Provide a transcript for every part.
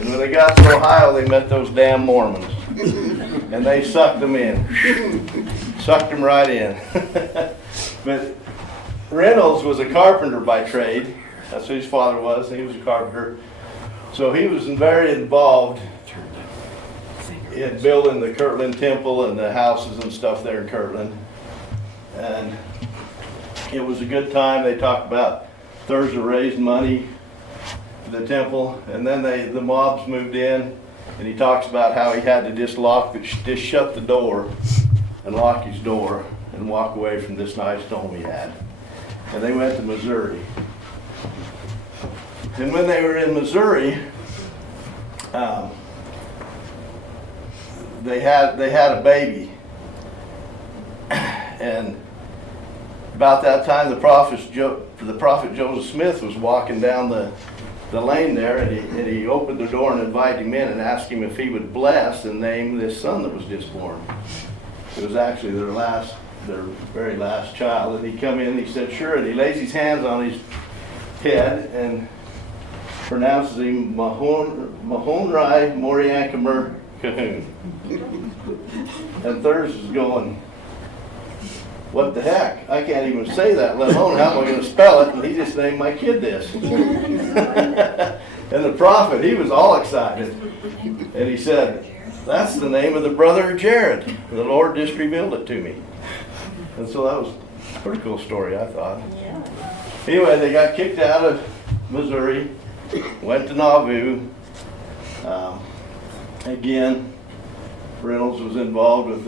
And when they got to Ohio, they met those damn Mormons. And they sucked them in. Sucked them right in. But Reynolds was a carpenter by trade. That's who his father was. He was a carpenter. So he was very involved in building the Kirtland Temple and the houses and stuff there in Kirtland. And it was a good time. They talked about Thursday raised money for the temple. And then the mobs moved in. And he talks about how he had to just shut the door and lock his door and walk away from this nice home he had. And they went to Missouri. And when they were in Missouri, they had a baby. And about that time, the prophet Joseph Smith was walking down the lane there, and he opened the door and invited him in and asked him if he would bless and name this son that was just born. It was actually their very last child. And he come in and he said, sure, and he lays his hands on his head and pronounces him Mahonri Moriankamer Cahoon. And Thurs is going, what the heck? I can't even say that, let alone how am I going to spell it? And he just named my kid this. And the prophet, he was all excited. And he said, that's the name of the brother of Jared. The Lord just revealed it to me. And so that was a pretty cool story, I thought. Yeah. Anyway, they got kicked out of Missouri, went to Nauvoo. Again, Reynolds was involved with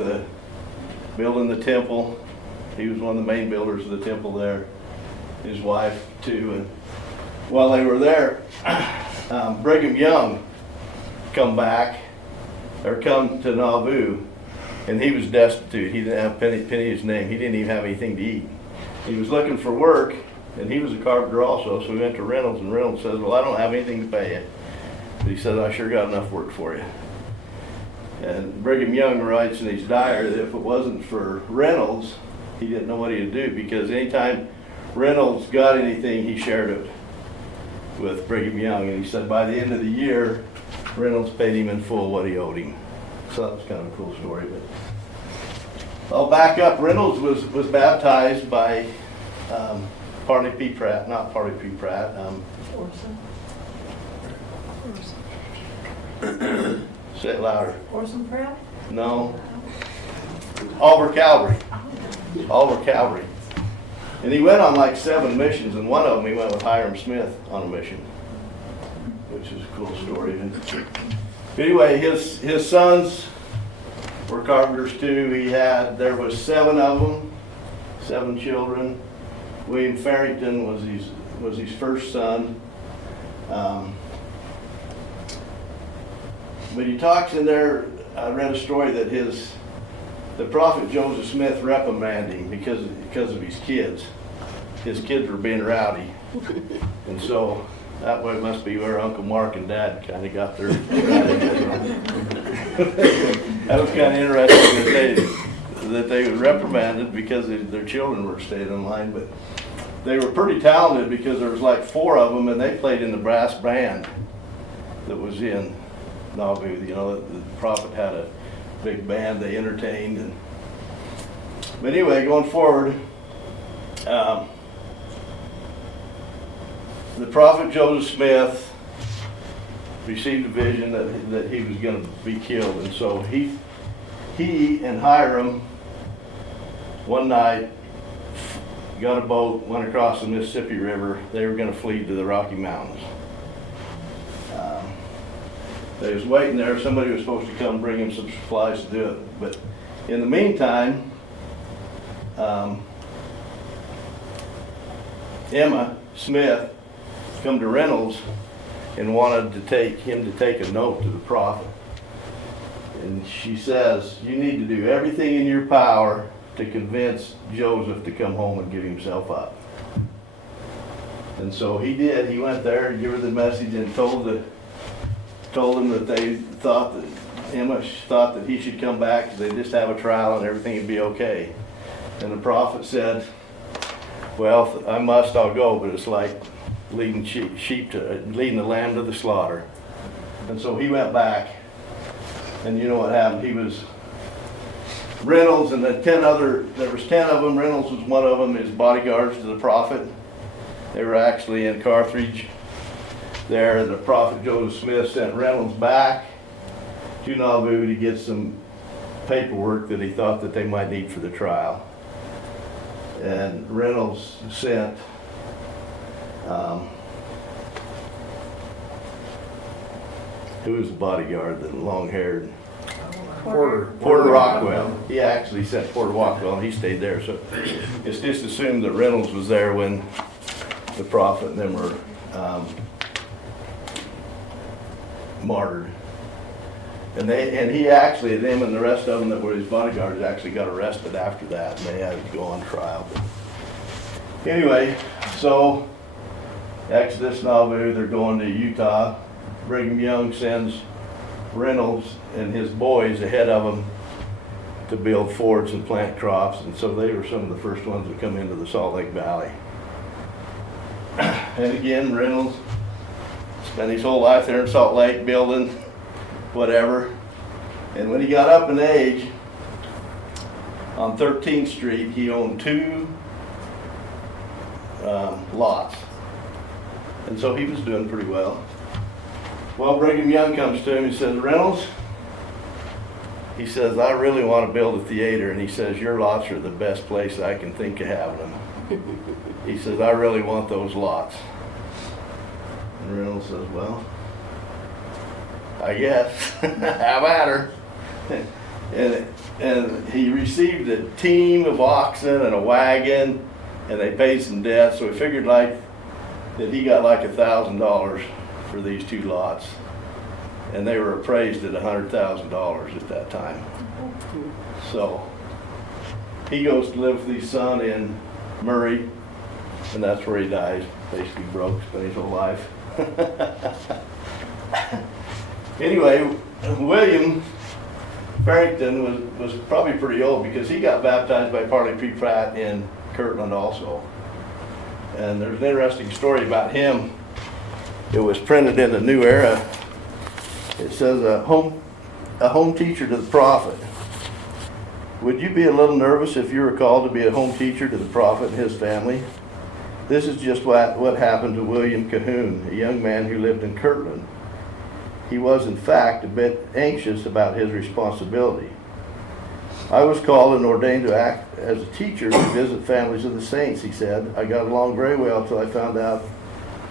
building the temple. He was one of the main builders of the temple there. His wife, too. And while they were there, Brigham Young come to Nauvoo, and he was destitute. He didn't have penny his name. He didn't even have anything to eat. He was looking for work, and he was a carpenter also, so he went to Reynolds, and Reynolds says, well, I don't have anything to pay you. But he said, I sure got enough work for you. And Brigham Young writes in his diary that if it wasn't for Reynolds, he didn't know what he'd do, because anytime Reynolds got anything, he shared it with Brigham Young. And he said by the end of the year, Reynolds paid him in full what he owed him. So that was kind of a cool story. But I'll back up. Reynolds was baptized by Parley P. Pratt, not Parley P. Pratt. Say it louder. Orson Pratt? No. Oliver Calvary. Oliver Calvary. And he went on like 7 missions, and one of them he went with Hiram Smith on a mission, which is a cool story. But anyway, his sons were carpenters too. There was 7 of them, 7 children. William Farrington was his first son. But he talks in there, I read a story that the prophet Joseph Smith reprimanded him because of his kids. His kids were being rowdy. And so that way must be where Uncle Mark and Dad kind of got their That was kind of interesting that they were reprimanded because their children were staying in line. But they were pretty talented, because there was like 4 of them, and they played in the brass band that was in Nauvoo. You know, the prophet had a big band they entertained. But anyway, going forward, the prophet Joseph Smith received a vision that he was going to be killed, and so he and Hiram one night got a boat, went across the Mississippi River. They were going to flee to the Rocky Mountains. They was waiting there. Somebody was supposed to come bring him some supplies to do it. But in the meantime, Emma Smith come to Reynolds and wanted him to take a note to the prophet. And she says, you need to do everything in your power to convince Joseph to come home and give himself up. And so he did. He went there and gave her the message and told him that they thought that Emma thought that he should come back because they'd just have a trial and everything would be okay. And the prophet said, well, I'll go, but it's like leading the lamb to the slaughter. And so he went back, and you know what happened? He was Reynolds and there was 10 of them. Reynolds was one of them, his bodyguards to the prophet. They were actually in Carthage there, and the prophet Joseph Smith sent Reynolds back to Nauvoo to get some paperwork that he thought that they might need for the trial. And Reynolds sent who was the bodyguard, the long-haired Porter Rockwell. He actually sent Porter Rockwell, and he stayed there. So it's just assumed that Reynolds was there when the prophet and them were martyred. And he actually, them and the rest of them that were his bodyguards actually got arrested after that, and they had to go on trial. But anyway, so Exodus, Nauvoo, they're going to Utah. Brigham Young sends Reynolds and his boys ahead of them to build forts and plant crops, and so they were some of the first ones to come into the Salt Lake Valley. And again, Reynolds spent his whole life there in Salt Lake building whatever, and when he got up in age, on 13th Street, he owned 2 lots, and so he was doing pretty well. Well, Brigham Young comes to him and says, Reynolds, he says, I really want to build a theater, and he says, your lots are the best place I can think of having them. He says, I really want those lots. And Reynolds says, well, I guess, have at her. And he received a team of oxen and a wagon, and they paid some debt, so he figured like that he got like $1,000 for these 2 lots, and they were appraised at $100,000 at that time. So he goes to live with his son in Murray, and that's where he dies, basically broke, spent his whole life. Anyway, William Farrington was probably pretty old, because he got baptized by Parley P. Pratt in Kirtland also. And there's an interesting story about him. It was printed in the New Era. It says, a home teacher to the prophet. Would you be a little nervous if you were called to be a home teacher to the prophet and his family? This is just what happened to William Cahoon, a young man who lived in Kirtland. He was, in fact, a bit anxious about his responsibility. I was called and ordained to act as a teacher to visit families of the saints, he said. I got along very well until I found out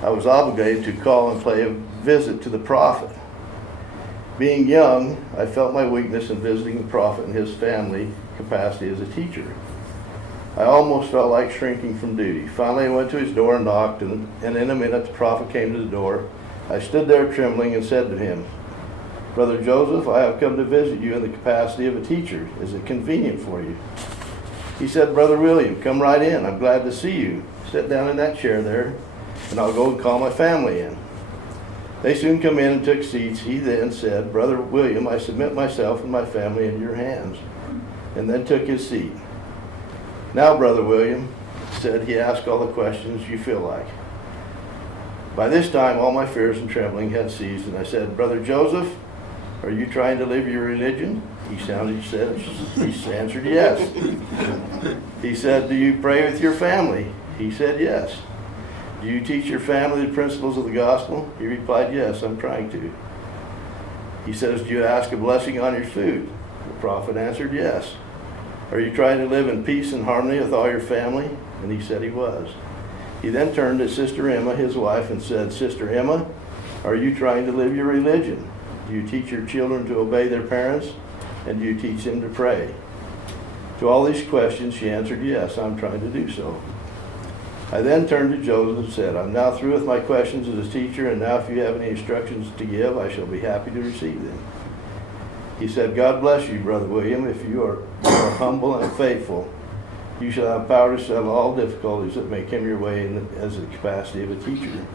I was obligated to call and pay a visit to the prophet. Being young, I felt my weakness in visiting the prophet and his family capacity as a teacher. I almost felt like shrinking from duty. Finally, I went to his door and knocked, and in a minute the prophet came to the door. I stood there trembling and said to him, Brother Joseph, I have come to visit you in the capacity of a teacher. Is it convenient for you? He said, Brother William, come right in. I'm glad to see you. Sit down in that chair there, and I'll go and call my family in. They soon come in and took seats. He then said, Brother William, I submit myself and my family in your hands, and then took his seat. Now, Brother William, said he, asked all the questions you feel like. By this time, all my fears and trembling had ceased, and I said, Brother Joseph, are you trying to live your religion? He answered yes. He said, do you pray with your family? He said yes. Do you teach your family the principles of the gospel? He replied, yes, I'm trying to. He says, do you ask a blessing on your food? The prophet answered, yes. Are you trying to live in peace and harmony with all your family? And he said he was. He then turned to Sister Emma, his wife, and said, Sister Emma, are you trying to live your religion? Do you teach your children to obey their parents? And do you teach them to pray? To all these questions, she answered, yes, I'm trying to do so. I then turned to Joseph and said, I'm now through with my questions as a teacher, and now if you have any instructions to give, I shall be happy to receive them. He said, God bless you, Brother William. If you are humble and faithful, you shall have power to settle all difficulties that may come your way as the capacity of a teacher.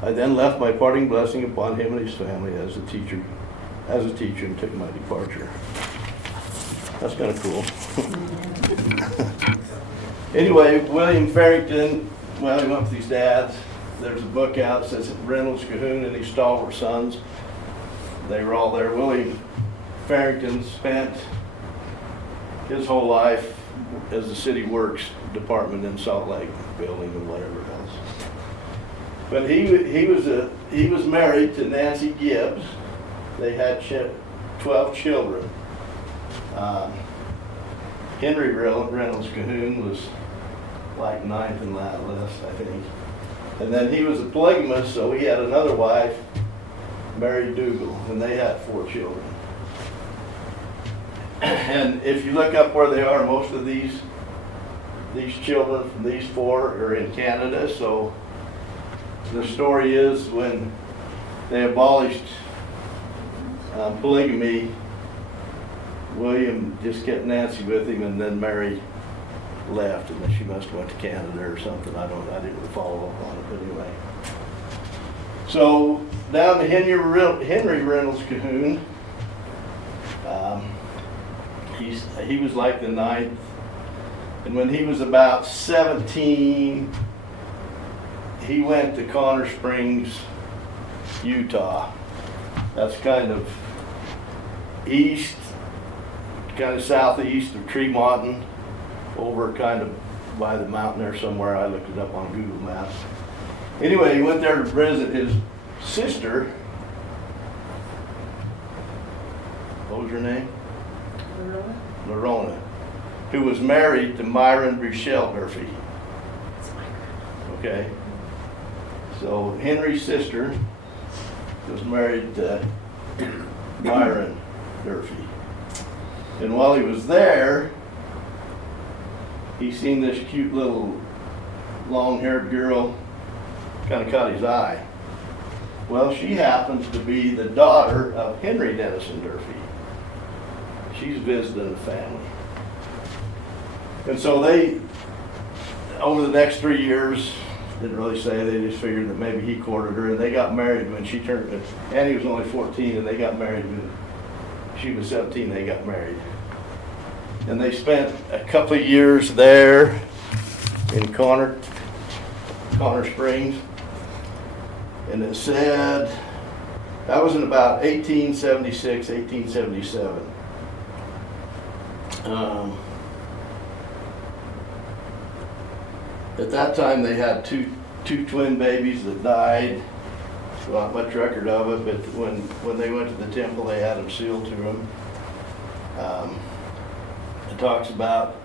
I then left my parting blessing upon him and his family as a teacher, and took my departure. That's kind of cool. Anyway, William Farrington, well, he went with his dad's there's a book out that says Reynolds, Cahoon, and his stalwart sons. They were all there. Willie Farrington spent his whole life as the city works department in Salt Lake, building and whatever else. But he was married to Nancy Gibbs. They had 12 children. Henry Reynolds Cahoon was like ninth in that list, I think. And then he was a polygamist, so he had another wife, Mary Dougal, and they had 4 children. And if you look up where they are, most of these children from these 4 are in Canada. So the story is when they abolished polygamy, William just kept Nancy with him, and then Mary left, and then she must have went to Canada or something. I didn't follow up on it, but anyway. So down to Henry Reynolds Cahoon. He was like the 9th, and when he was about 17, he went to Connor Springs, Utah. That's kind of east, kind of southeast of Tremonton, over kind of by the mountain there somewhere. I looked it up on Google Maps. Anyway, he went there to visit his sister. What was her name? Lorona, who was married to Myron Richelle Durfee. Okay. So Henry's sister was married to Myron Durfee. And while he was there, he seen this cute little long-haired girl, kind of caught his eye. Well, she happens to be the daughter of Henry Dennison Durfee. She's visiting the family. And so they, over the next 3 years, didn't really say, they just figured that maybe he courted her, and they got married when she turned, Annie was only 14, and they got married when she was 17, they got married. And they spent a couple of years there in Connor Springs. And it said, that was in about 1876, 1877. At that time they had two twin babies that died. Not much record of it, but when they went to the temple, they had them sealed to them. It talks about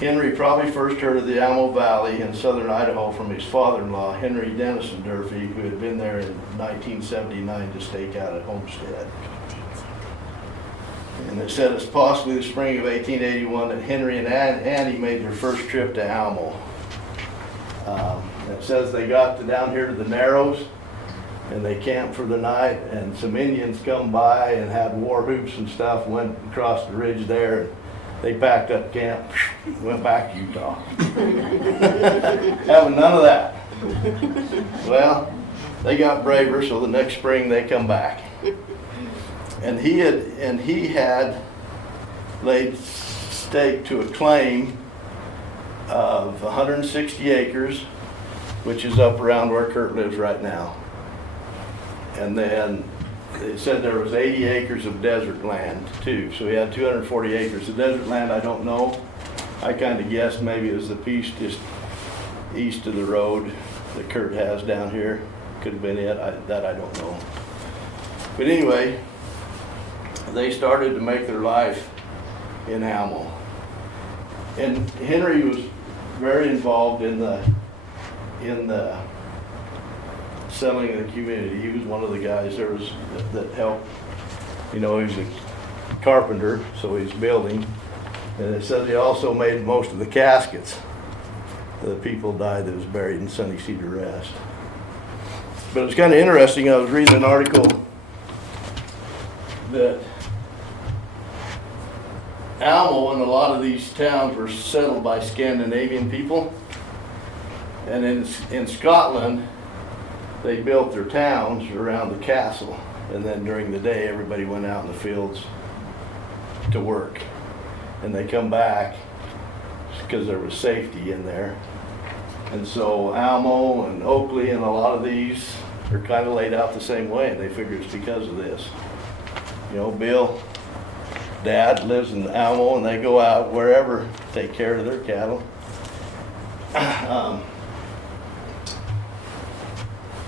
Henry probably first heard of the Alamo Valley in southern Idaho from his father-in-law, Henry Dennison Durfee, who had been there in 1979 to stake out at Homestead. And it said it's possibly the spring of 1881 that Henry and Annie made their first trip to Alamo. It says they got down here to the Narrows, and they camped for the night, and some Indians come by and had war whoops and stuff, went across the ridge there, and they packed up camp, went back to Utah. Having none of that. Well, they got braver, so the next spring they come back. And he had laid stake to a claim of 160 acres, which is up around where Kurt lives right now. And then it said there was 80 acres of desert land too, so he had 240 acres. The desert land, I don't know. I kind of guessed maybe it was the piece just east of the road that Kurt has down here. Could have been it, that I don't know. But anyway, they started to make their life in Alamo. And Henry was very involved in the settling of the community. He was one of the guys that helped. You know, he was a carpenter, so he's building. And it says he also made most of the caskets of the people died that was buried in Sunny Cedar Rest. But it was kind of interesting. I was reading an article that Alamo and a lot of these towns were settled by Scandinavian people. And in Scotland, they built their towns around the castle. And then during the day, everybody went out in the fields to work. And they come back because there was safety in there. And so Almo and Oakley and a lot of these are kind of laid out the same way, and they figure it's because of this. You know, Bill, Dad lives in Almo, and they go out wherever, take care of their cattle.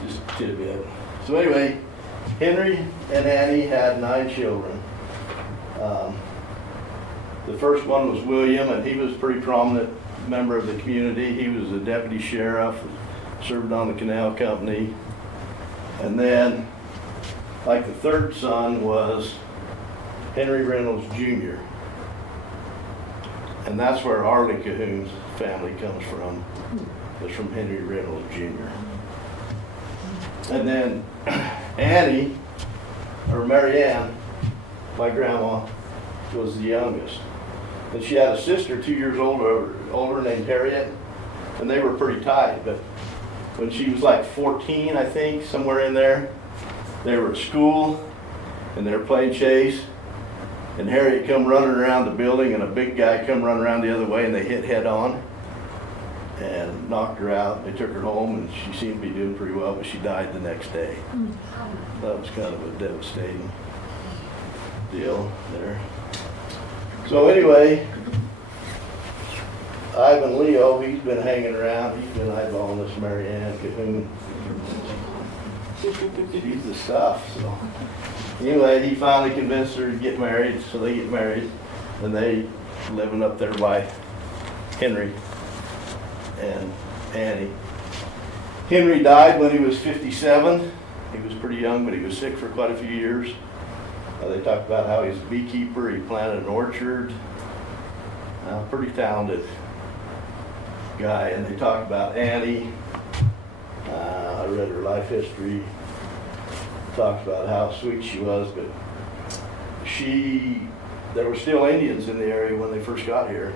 Just a tidbit. So anyway, Henry and Annie had 9 children. The first one was William, and he was a pretty prominent member of the community. He was a deputy sheriff, served on the canal company. And then, like the third son was Henry Reynolds Jr. And that's where Arlie Cahoon's family comes from. It's from Henry Reynolds Jr. And then Annie, or Mary Ann, my grandma, was the youngest. And she had a sister 2 years older named Harriet, and they were pretty tight. But when she was like 14, I think, somewhere in there, they were at school, and they were playing chase, and Harriet come running around the building, and a big guy come running around the other way, and they hit head on and knocked her out. They took her home, and she seemed to be doing pretty well, but she died the next day. That was kind of a devastating deal there. So anyway, Ivan Leo, he's been hanging around. He's been eyeballing this Mary Ann Cahoon. She's the stuff. So anyway, he finally convinced her to get married. So they get married, and they living up there by Henry and Annie. Henry died when he was 57. He was pretty young, but he was sick for quite a few years. They talked about how he's a beekeeper. He planted an orchard. Pretty talented guy. And they talked about Annie. I read her life history. Talks about how sweet she was, but there were still Indians in the area when they first got here.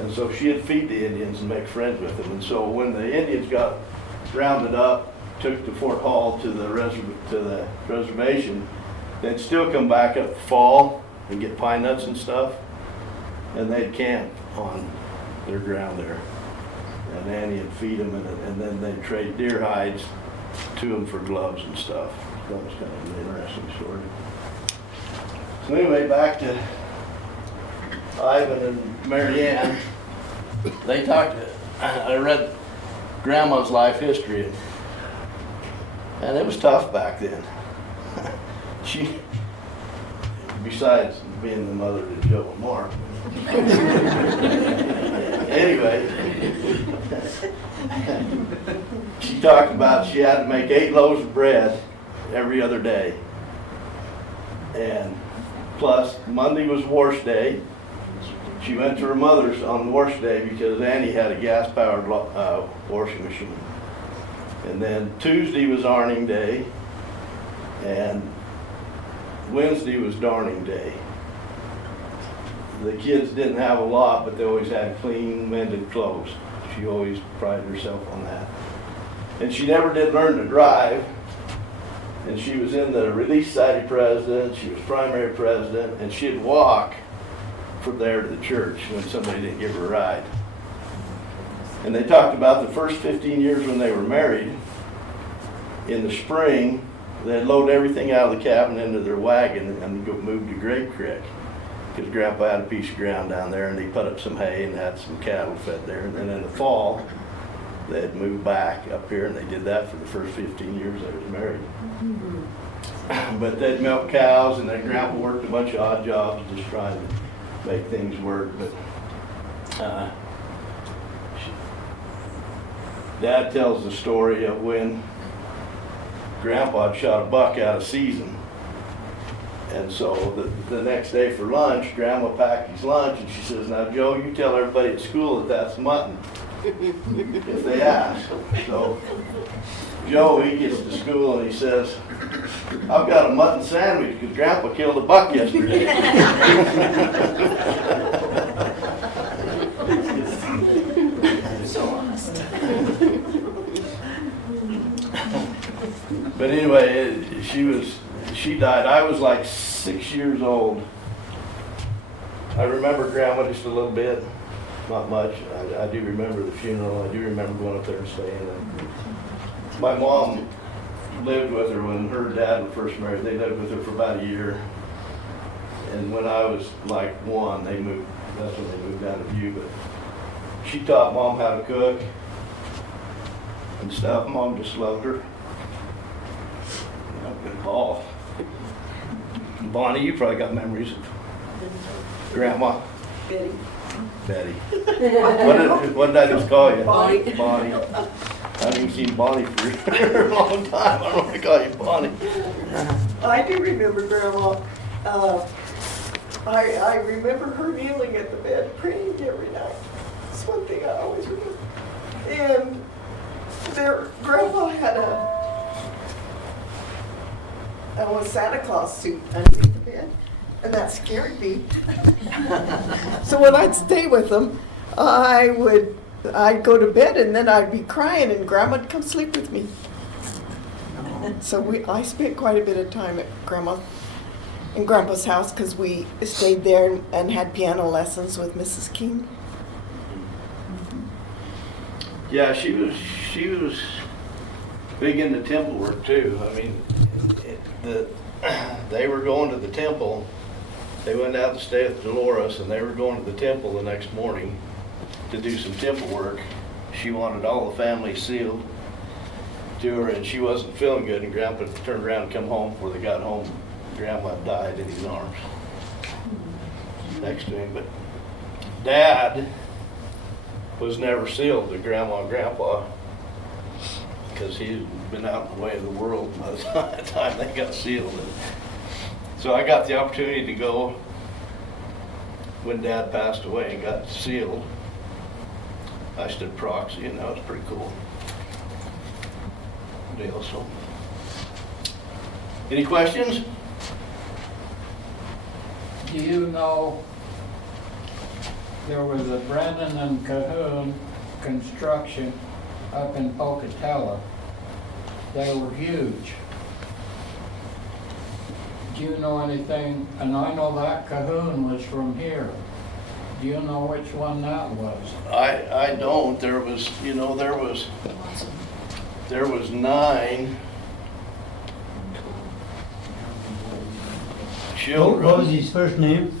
And so she'd feed the Indians and make friends with them. And so when the Indians got rounded up, took to Fort Hall to the reservation, they'd still come back up fall and get pine nuts and stuff, and they'd camp on their ground there. And Annie would feed them, and then they'd trade deer hides to them for gloves and stuff. That was kind of an interesting story. So anyway, back to Ivan and Mary Ann. They talked, I read Grandma's life history, and it was tough back then. She, besides being the mother to Joe and Mark. Anyway, she talked about she had to make 8 loaves of bread every other day. And plus, Monday was wash day. She went to her mother's on wash day because Annie had a gas-powered washing machine. And then Tuesday was ironing day, and Wednesday was darning day. The kids didn't have a lot, but they always had clean, mended clothes. She always prided herself on that. And she never did learn to drive. And she was in the Relief Society president, she was primary president, and she'd walk from there to the church when somebody didn't give her a ride. And they talked about the first 15 years when they were married. In the spring, they'd load everything out of the cabin into their wagon and go move to Grape Creek, because Grandpa had a piece of ground down there, and he put up some hay and had some cattle fed there. And then in the fall, they'd move back up here, and they did that for the first 15 years they was married. But they'd milk cows, and then Grandpa worked a bunch of odd jobs just trying to make things work. But Dad tells the story of when Grandpa shot a buck out of season. And so the next day for lunch, Grandma packed his lunch, and she says, "Now, Joe, you tell everybody at school that that's mutton, if they ask." So Joe, he gets to school, and he says, "I've got a mutton sandwich because Grandpa killed a buck yesterday." So honest. But anyway, she died. I was like 6 years old. I remember Grandma just a little bit. not much. I do remember the funeral. I do remember going up there and staying there. My mom lived with her when her dad was first married. They lived with her for about a year. And when I was like 1, they moved, that's when they moved down to View. But she taught Mom how to cook and stuff. Mom just loved her. Good call. Bonnie, you probably got memories of Grandma. Betty. Betty. What did I just call you? Bonnie. Bonnie. I haven't seen Bonnie for a long time. I don't want to call you Bonnie. I do remember Grandma. I remember her kneeling at the bed praying every night. That's one thing I always remember. And Grandpa had a Santa Claus suit underneath the bed, and that scared me. So when I'd stay with them, I'd go to bed and then I'd be crying, and Grandma'd come sleep with me. So I spent quite a bit of time at in Grandpa's house because we stayed there and had piano lessons with Mrs. King. Yeah, she was big into temple work too. I mean, they were going to the temple. They went out to stay at Dolores, and they were going to the temple the next morning to do some temple work. She wanted all the family sealed to her, and she wasn't feeling good, and Grandpa turned around and come home. Before they got home, Grandma died in his arms next to him. But Dad was never sealed to Grandma and Grandpa because he'd been out in the way of the world by the time they got sealed. And so I got the opportunity to go when Dad passed away and got sealed. I stood proxy, and that was pretty cool deal. So, any questions? Do you know there was a Brennan and Cahoon construction up in Pocatello? They were huge. Do you know anything? And I know that Cahoon was from here. Do you know which one that was? I don't. There was 9 children. What was his first name?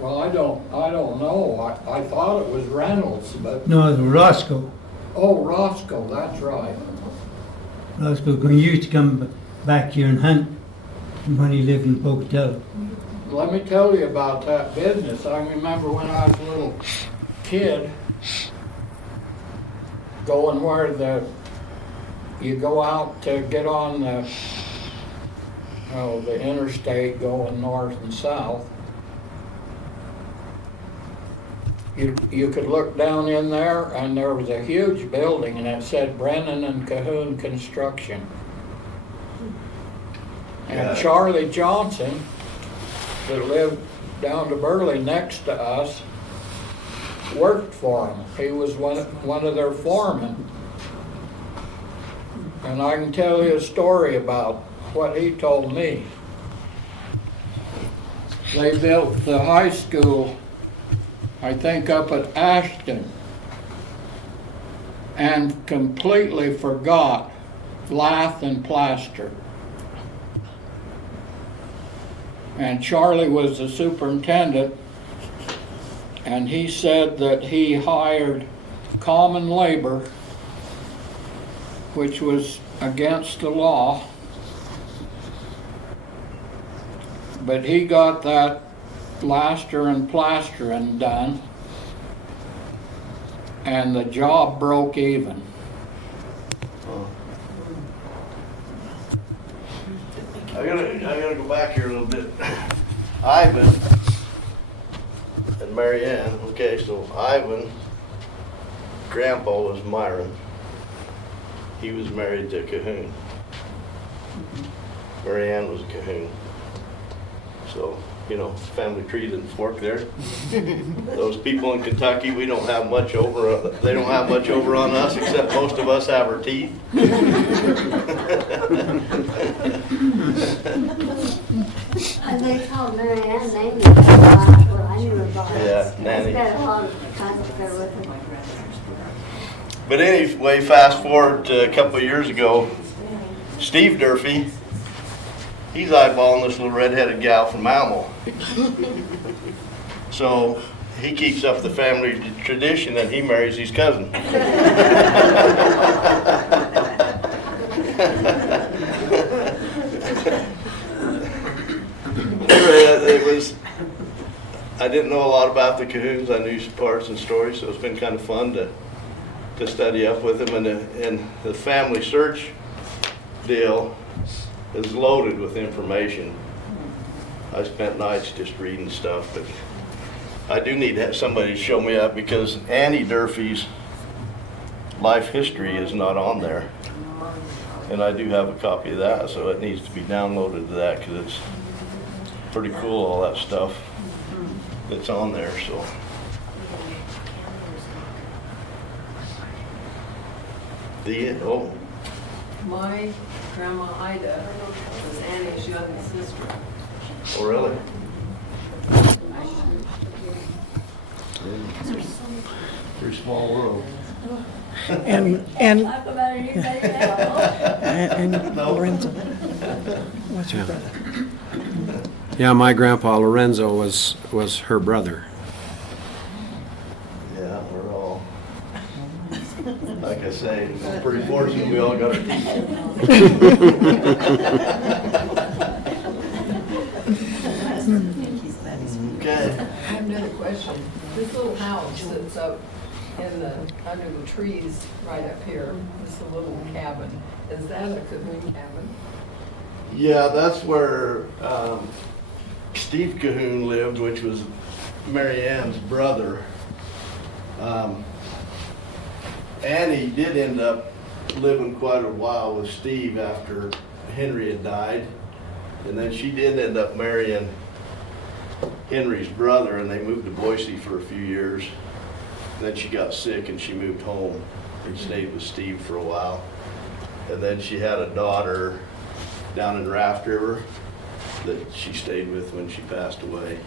Well, I don't know. I thought it was Reynolds, but No, it was Roscoe. oh, Roscoe, that's right. Roscoe used to come back here and hunt when he lived in Pocatello. Let me tell you about that business. I remember when I was a little kid, going where you go out to get on the interstate going north and south. You could look down in there, and there was a huge building, and it said Brennan and Cahoon Construction. And Yeah. Charlie Johnson, that lived down to Burley next to us, worked for them. He was one of their foremen. And I can tell you a story about what he told me. They built the high school, I think, up at Ashton, and completely forgot lath and plaster. And Charlie was the superintendent, and he said that he hired common labor, which was against the law, but he got that plaster and plastering done, and the job broke even. I gotta go back here a little bit. Ivan and Mary Ann. Okay, so Ivan, Grandpa was Myron. He was married to Cahoon. Mary Ann was a Cahoon. So, family tree didn't fork there. Those people in Kentucky, we don't have much over, they don't have much over on us, except most of us have our teeth. They called Mary Ann Nanny. Well, I knew about it. Yeah, Nanny. It's got a lot of kinds of But anyway, fast forward to a couple of years ago, Steve Durfee, he's eyeballing this little redheaded gal from Almo. So he keeps up the family tradition and he marries his cousin. I didn't know a lot about the Cahoons. I knew some parts and stories, so it's been kind of fun to study up with them. And the family search deal is loaded with information. I spent nights just reading stuff, but I do need to have somebody show me up because Annie Durfee's life history is not on there. And I do have a copy of that, so it needs to be downloaded to that because it's pretty cool, all that stuff that's on there, so. Oh, My grandma Ida was Annie's young sister. oh really? Pretty small world. And Lorenzo. What's your brother? Yeah, my grandpa Lorenzo was her brother. Yeah, we're all, like I say, we're pretty fortunate we all got our Okay. I have another question. This little house that's up under the trees right up here, this little cabin, is that a Cahoon cabin? Yeah, that's where Steve Cahoon lived, which was Mary Ann's brother. Annie did end up living quite a while with Steve after Henry had died. And then she did end up marrying Henry's brother, and they moved to Boise for a few years. Then she got sick and she moved home and stayed with Steve for a while. And then she had a daughter down in Raft River that she stayed with when she passed away.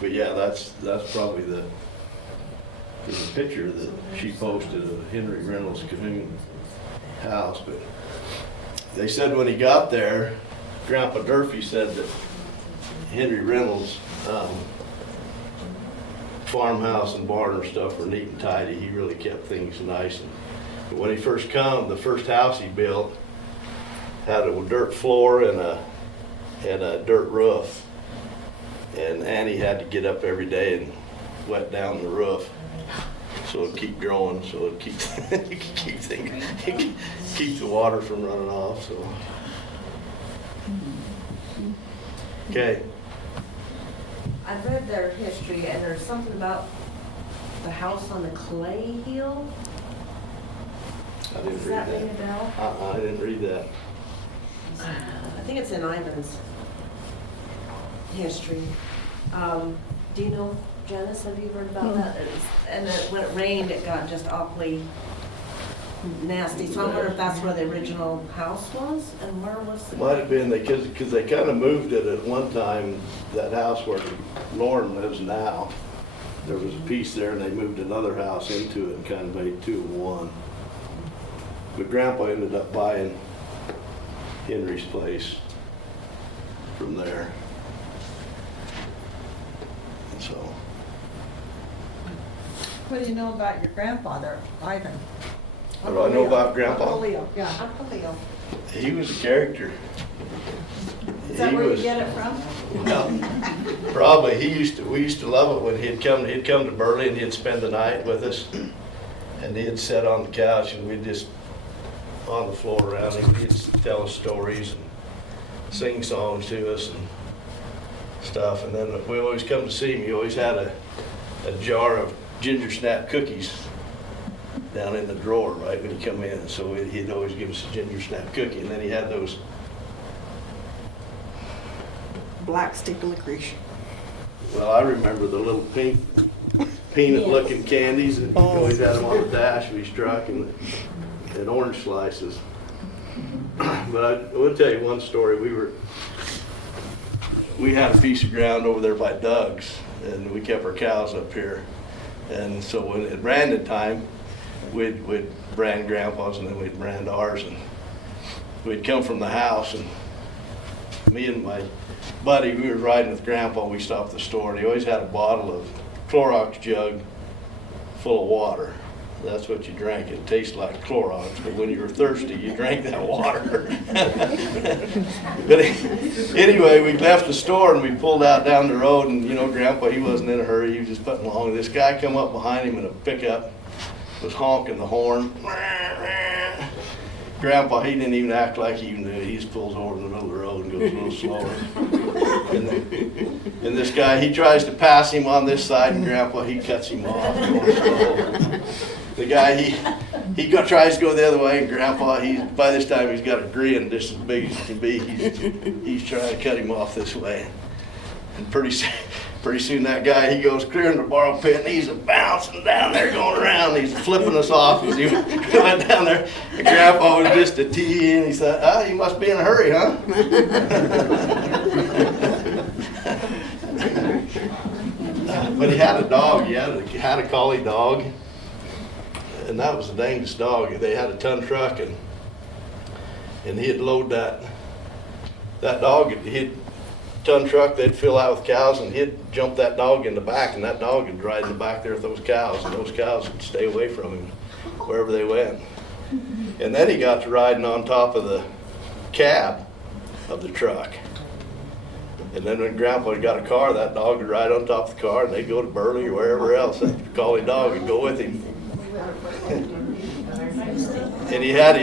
But yeah, that's probably there's a picture that she posted of Henry Reynolds Cahoon house. But they said when he got there, Grandpa Durfee said that Henry Reynolds' farmhouse and barn and stuff were neat and tidy. He really kept things nice. But when he first come, the first house he built had a dirt floor and a dirt roof. And Annie had to get up every day and wet down the roof so it'd keep growing, so it'd keep keep the water from running off. So okay. I've read their history, and there's something about the house on the clay hill. I didn't Does read that ring a that. bell? I didn't read that. I think it's in Ivan's history. Do you know, Janice, have you heard about that? And then when it rained, it got just awfully nasty. So I wonder if that's where the original house was, and where was the... Might have been, because they kind of moved it at one time, that house where Lauren lives now. There was a piece there and they moved another house into it and kind of made two of one. But Grandpa ended up buying Henry's place from there. And so, What do you know about your grandfather, Ivan? what do I know about Grandpa? Uncle Leo, yeah, Uncle Leo. He was a character. Is that He where you was- get it from? No, probably. We used to love it when he'd come to Burley and he'd spend the night with us. And he'd sit on the couch and we'd just, on the floor around him, he'd tell us stories and sing songs to us and stuff. And then we always come to see him, he always had a jar of ginger snap cookies down in the drawer, right, when you come in. So he'd always give us a ginger snap cookie. And then he had those, Black stick licorice. well, I remember the little pink peanut-looking candies, and he always had them on the dash of his truck, and orange slices. But I will tell you one story. We had a piece of ground over there by Doug's, and we kept our cows up here. And so when it branded time, we'd brand Grandpa's and then we'd brand ours. And we'd come from the house, and me and my buddy, we were riding with Grandpa. We stopped at the store, and he always had a bottle of Clorox jug full of water. That's what you drank. It tastes like Clorox, but when you were thirsty, you drank that water. But anyway, we left the store and we pulled out down the road, and you know, Grandpa, he wasn't in a hurry. He was just putting along. This guy come up behind him in a pickup, was honking the horn. Grandpa, he didn't even act like he knew. He just pulls over in the middle of the road and goes a little slower. And this guy, he tries to pass him on this side, and Grandpa, he cuts him off. The guy, he tries to go the other way, and Grandpa, by this time he's got a grin just as big as he can be. He's trying to cut him off this way. And pretty soon that guy, he goes clear in the borrow pit, and he's bouncing down there going around. He's flipping us off as he went down there. And Grandpa was just a tee, and he said, "Ah, you must be in a hurry, huh?" But he had a dog. He had a collie dog. And that was the dangest dog. They had a ton truck, and he'd load that dog. He'd ton truck. They'd fill out with cows, and he'd jump that dog in the back, and that dog would ride in the back there with those cows, and those cows would stay away from him wherever they went. And then he got to riding on top of the cab of the truck. And then when Grandpa got a car, that dog would ride on top of the car, and they'd go to Burley or wherever else. That collie dog would go with him. And he had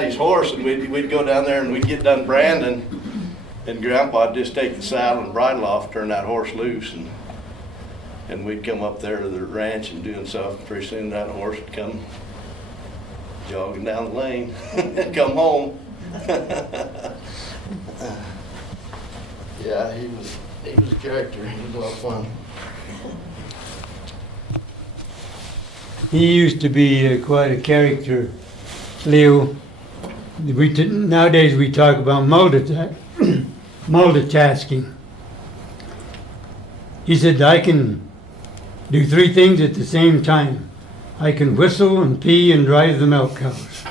his horse, and we'd go down there and we'd get done branding, and Grandpa'd just take the saddle and bridle off, turn that horse loose, and we'd come up there to the ranch and doing stuff. Pretty soon that horse would come jogging down the lane and come home. Yeah, he was a character. He was a lot of fun. He used to be quite a character, Leo. Nowadays we talk about multitasking. He said, "I can do 3 things at the same time. I can whistle and pee and drive the milk cows."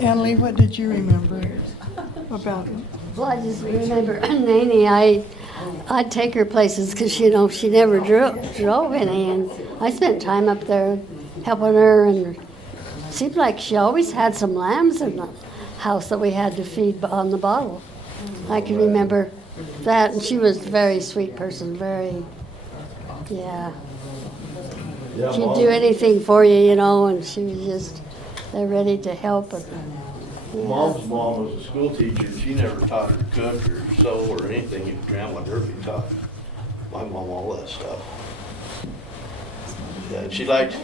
Annalie, what did you remember about it? Well, I just remember Nanny, I'd take her places because, you know, she never drove any, and I spent time up there helping her, and it seemed like she always had some lambs in the house that we had to feed on the bottle. I can remember that, and she was a very sweet person, yeah. She'd do anything for you, you know, and she was just there ready to help. Mom's mom was a school teacher, and she never taught her to cook or sew or anything. Grandma Durfee taught my mom all that stuff. Yeah, she liked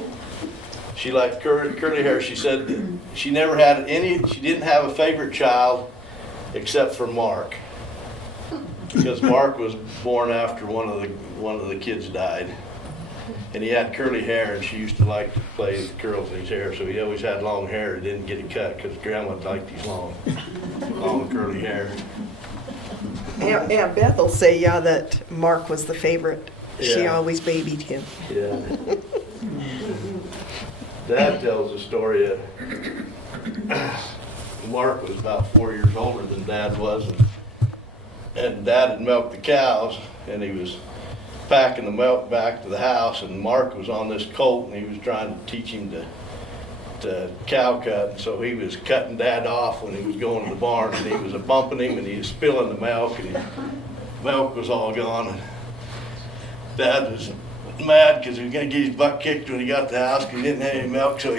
curly hair. She said that she never had she didn't have a favorite child except for Mark, because Mark was born after one of the kids died. And he had curly hair, and she used to like to play with the curls in his hair, so he always had long hair and didn't get it cut because Grandma liked his long curly hair. Aunt Beth will say, yeah, that Mark was the favorite. She Yeah. always babied him. Yeah. Dad tells a story that Mark was about 4 years older than Dad was, and Dad had milked the cows, and he was packing the milk back to the house, and Mark was on this colt, and he was trying to teach him to cow cut. And so he was cutting Dad off when he was going to the barn, and he was bumping him, and he was spilling the milk, and the milk was all gone. And Dad was mad because he was going to get his butt kicked when he got to the house because he didn't have any milk, so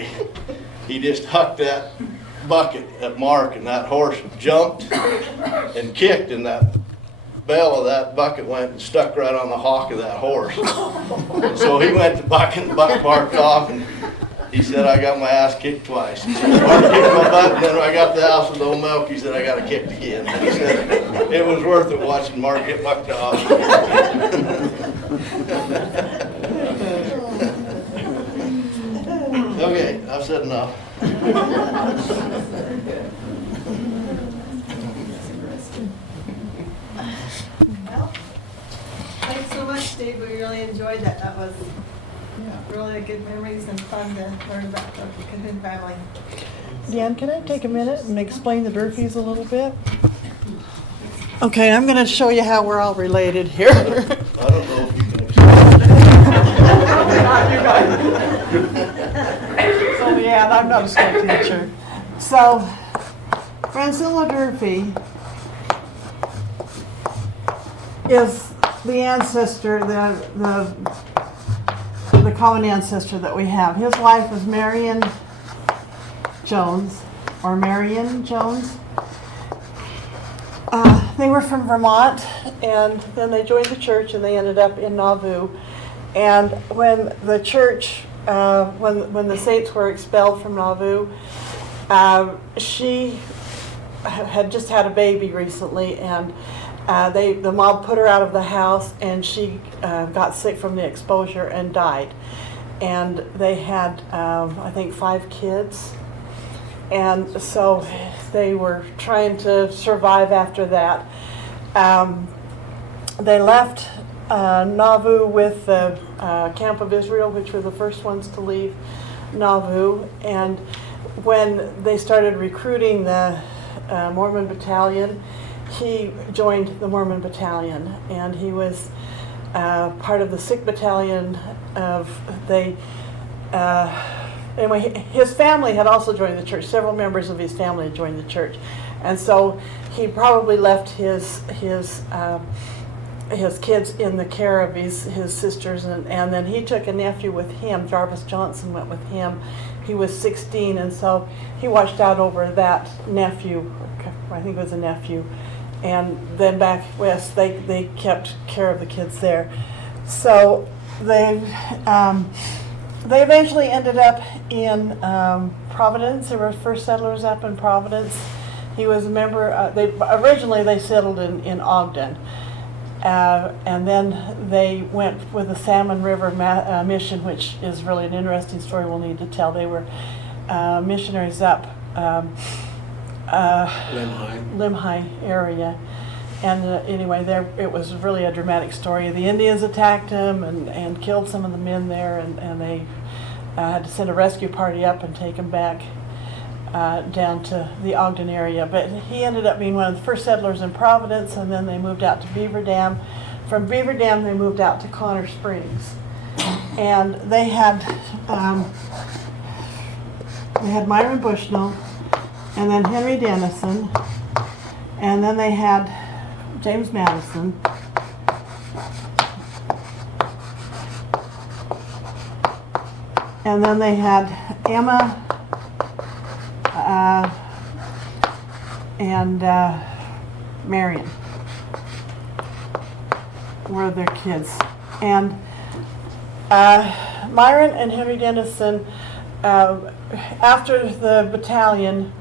he just hucked that bucket at Mark, and that horse jumped and kicked, and that bell of that bucket went and stuck right on the hock of that horse. And so he went to buck, and the buck barked off, and he said, "I got my ass kicked twice." He said, "Mark kicked my butt, and then when I got to the house with no milk," he said, "I got kicked again." And he said, it was worth it watching Mark get bucked off. Okay, I've said enough. Well, thanks so much, Steve. We really enjoyed that. That was really good memories and fun to learn about the Cahoon family. Dan, can I take a minute and explain the Durfees a little bit? Okay, I'm going to show you how we're all related here. I don't know if you can explain. So, yeah, and I'm not a school teacher. So, Francilla Durfee is the ancestor, the common ancestor that we have. His wife was Marion Jones, or Marion Jones. They were from Vermont, and then they joined the church, and they ended up in Nauvoo. And when the church, when the saints were expelled from Nauvoo, she had just had a baby recently, and the mob put her out of the house, and she got sick from the exposure and died. And they had, I think, 5 kids. And so they were trying to survive after that. They left Nauvoo with the Camp of Israel, which were the first ones to leave Nauvoo. And when they started recruiting the Mormon battalion, he joined the Mormon battalion, and he was part of the Sikh battalion anyway, his family had also joined the church. Several members of his family had joined the church, and so he probably left his kids in the care of his sisters, and then he took a nephew with him. Jarvis Johnson went with him. He was 16, and so he watched out over that nephew. I think it was a nephew. And then back west, they kept care of the kids there. So they eventually ended up in Providence. There were first settlers up in Providence. He was a member. Originally they settled in Ogden, and then they went with the Salmon River Mission, which is really an interesting story we'll need to tell. They were missionaries up Limhi area. And anyway, it was really a dramatic story. The Indians attacked him and killed some of the men there, and they had to send a rescue party up and take him back down to the Ogden area. But he ended up being one of the first settlers in Providence, and then they moved out to Beaver Dam. From Beaver Dam, they moved out to Connor Springs. And they had Myron Bushnell, and then Henry Dennison, and then they had James Madison, and then they had Emma and Marion were their kids. And Myron and Henry Dennison, after the battalion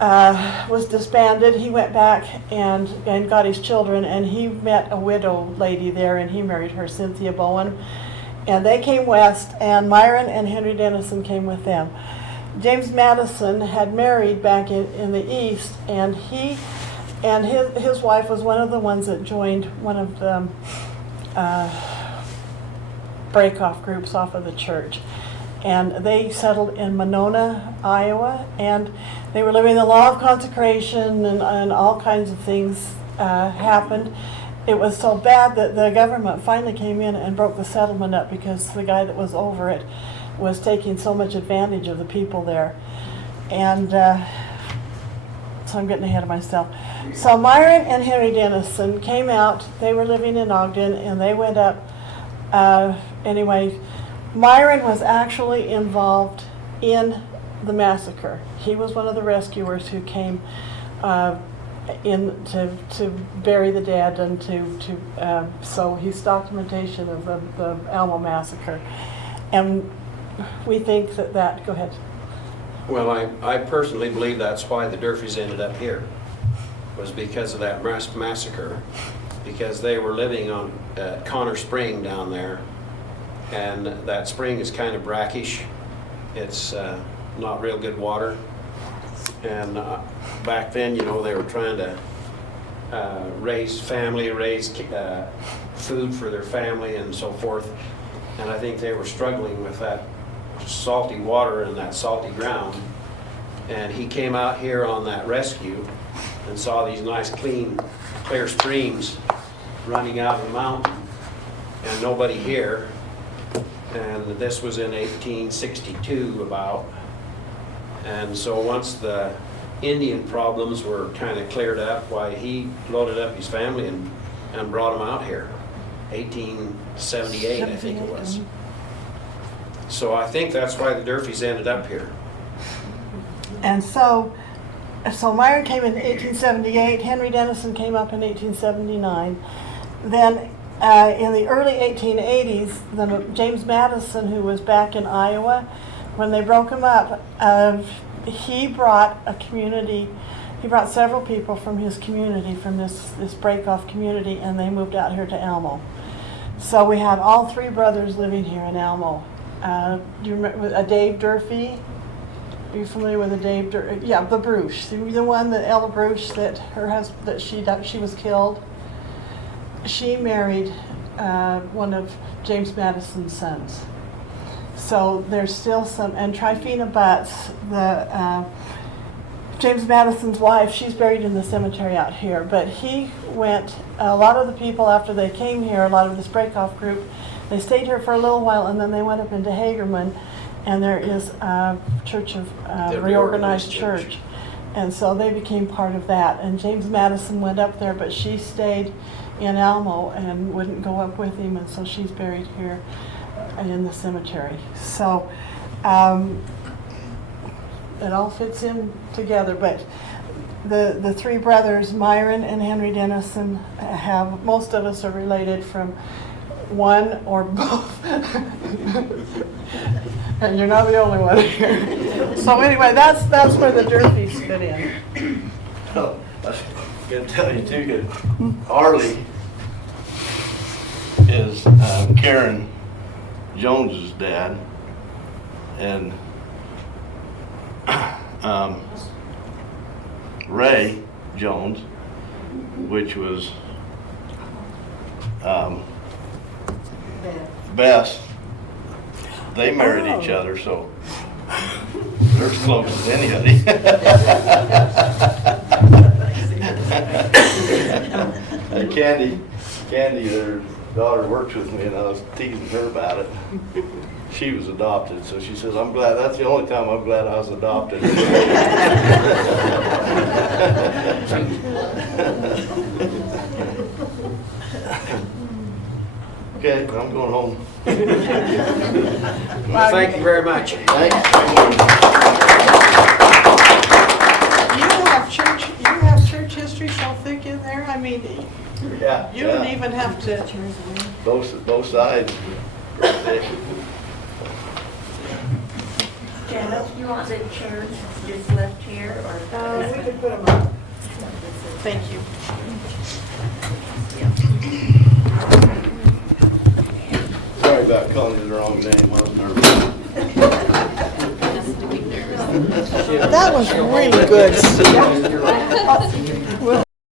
was disbanded, he went back and got his children, and he met a widow lady there, and he married her, Cynthia Bowen. And they came west, and Myron and Henry Dennison came with them. James Madison had married back in the east, and his wife was one of the ones that joined one of the break-off groups off of the church. And they settled in Monona, Iowa, and they were living the law of consecration, and all kinds of things happened. It was so bad that the government finally came in and broke the settlement up because the guy that was over it was taking so much advantage of the people there. And so I'm getting ahead of myself. So Myron and Henry Dennison came out. They were living in Ogden, and they went up. Anyway, Myron was actually involved in the massacre. He was one of the rescuers who came in to bury the dead, and so he's documentation of the Alamo massacre. And we think that go ahead. Well, I personally believe that's why the Durfees ended up here, was because of that massacre. because they were living on Connor Spring down there. And that spring is kind of brackish. It's not real good water. And back then, you know, they were trying to raise food for their family and so forth. And I think they were struggling with that salty water and that salty ground. And he came out here on that rescue and saw these nice, clean, clear streams running out of the mountain, and nobody here. And this was in 1862 about. And so once the Indian problems were kind of cleared up, why he loaded up his family and brought them out here. 1878, I think it was. So I think that's why the Durfees ended up here. And so Myron came in 1878, Henry Dennison came up in 1879. Then in the early 1880s, James Madison, who was back in Iowa, when they broke him up, he brought several people from his community, from this break-off community, and they moved out here to Elmo. So we had all three brothers living here in Elmo. Do you remember Dave Durfee? Are you familiar with a Dave Durfee? Yeah, the Bruce, the one that Ella Bruce, that her husband, that she was killed. She married one of James Madison's sons. So there's still some, and Tryphena Butts, James Madison's wife, she's buried in the cemetery out here. But he went, a lot of the people after they came here, a lot of this break-off group, they stayed here for a little while and then they went up into Hagerman, and there is a church of reorganized church. And so they became part of that. And James Madison went up there, but she stayed in Elmo and wouldn't go up with him, and so she's buried here in the cemetery. So it all fits in together, but the three brothers, Myron and Henry Dennison, most of us are related from one or both. And you're not the only one here. So anyway, that's where the Durfees fit in. Oh, I was going to tell you too, that Arlie is Karen Jones's dad, and Ray Jones, which was Bess, they married each other, so they're as close as anybody. And Candy, their daughter works with me, and I was teasing her about it. She was adopted, so she says, I'm glad, that's the only time I'm glad I was adopted. Okay, I'm going home. Well, thank you very much. Thanks. You have church history so thick in there. I mean, Yeah. you don't even have to. Both sides. Janet, you want the chairs just left here, or? We could put them up. Thank you. Sorry about calling you the wrong name. I was nervous. That was really good.